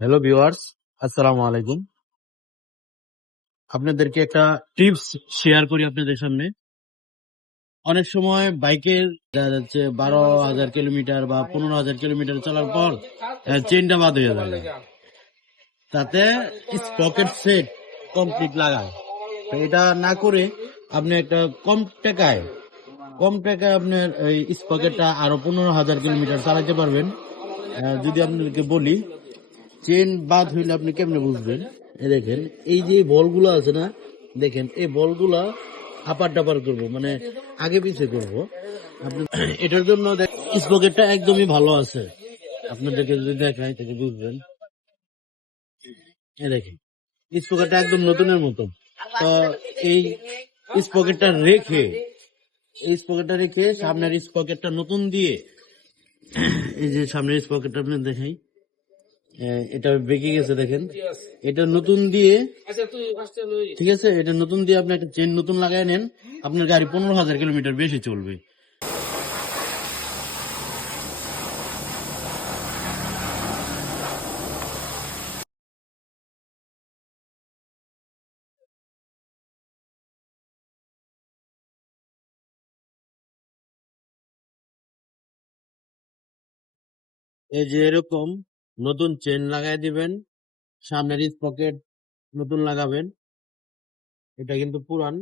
Hello viewers, আসসালামু আলাইকুম। আপনাদেরকে একটা টিপস শেয়ার করি আপনাদের সামনে। অনেক সময় বাইকের দেখা যাচ্ছে 12,000 কিলোমিটার বা 15,000 কিলোমিটার চলার পর চেনটা বাদ হয়ে যাবে। তাতে স্পকেট সেট কমপ্লিট লাগায়। তো এটা না করে আপনি একটা কম টাকায় আপনার এই স্পকেটটা আরো 15,000 কিলোমিটার চালাতে পারবেন। যদি আপনাদেরকে বলি, চেন বাদ হইলে আপনি কেমনে বুঝবেন? এই দেখেন, এই যে বলগুলো আছে না, দেখেন এই বলগুলা আপার ডাপার করবো, মানে আগে পিছে করবো। আপনি এটার জন্য স্পকেটটা একদমই ভালো আছে। আপনাদেরকে যদি দেখাই তাহলে বুঝবেন। এই দেখেন, স্পকেটটা একদম নতুনের মতো। তো এই স্পকেটটা রেখে সামনের স্পকেটটা নতুন দিয়ে, এই যে সামনের স্পকেটটা আপনি দেখাই, এটা বেঁকে গেছে দেখেন। এটা নতুন দিয়ে, ঠিক আছে, এটা নতুন দিয়ে আপনি একটা চেন নতুন লাগাই নেন, আপনার গাড়ি 15,000 কিলোমিটার বেশি চলবে। এই যে এরকম নতুন চেন লাগাই দিবেন, সামনের স্পকেট নতুন লাগাবেন। এটা কিন্তু পুরান,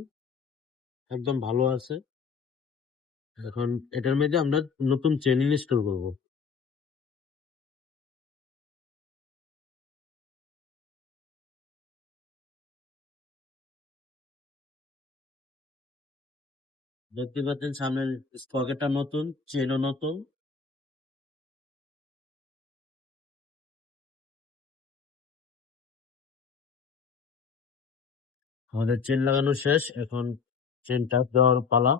একদম ভালো আছে। এখন এটার মধ্যে আমরা নতুন চেন ইনস্টল করব। দেখতে পাচ্ছেন সামনের স্পকেটটা নতুন, চেনও নতুন। আমাদের চেন লাগানো শেষ, এখন চেনটা দেওয়ার পালা।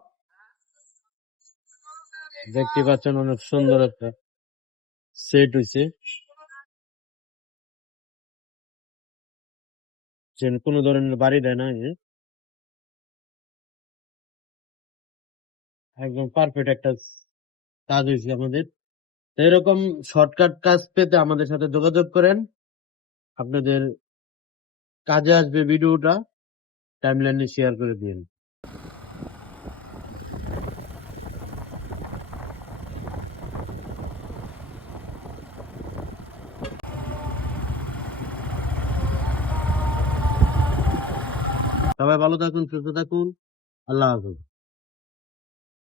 দেখতে পাচ্ছেন অনেক সুন্দর একটা সেট হয়েছে। চেন কোনো ধরনের বাড়ি দেয় না, এই যে একদম পারফেক্ট একটা কাজ হয়েছে আমাদের। তো এরকম শর্টকাট কাজ পেতে আমাদের সাথে যোগাযোগ করেন। আপনাদের কাজে আসবে ভিডিওটা, টাইমলাইনে শেয়ার করে দিন। সবাই ভালো থাকুন, সুস্থ থাকুন। আল্লাহ হাফেজ।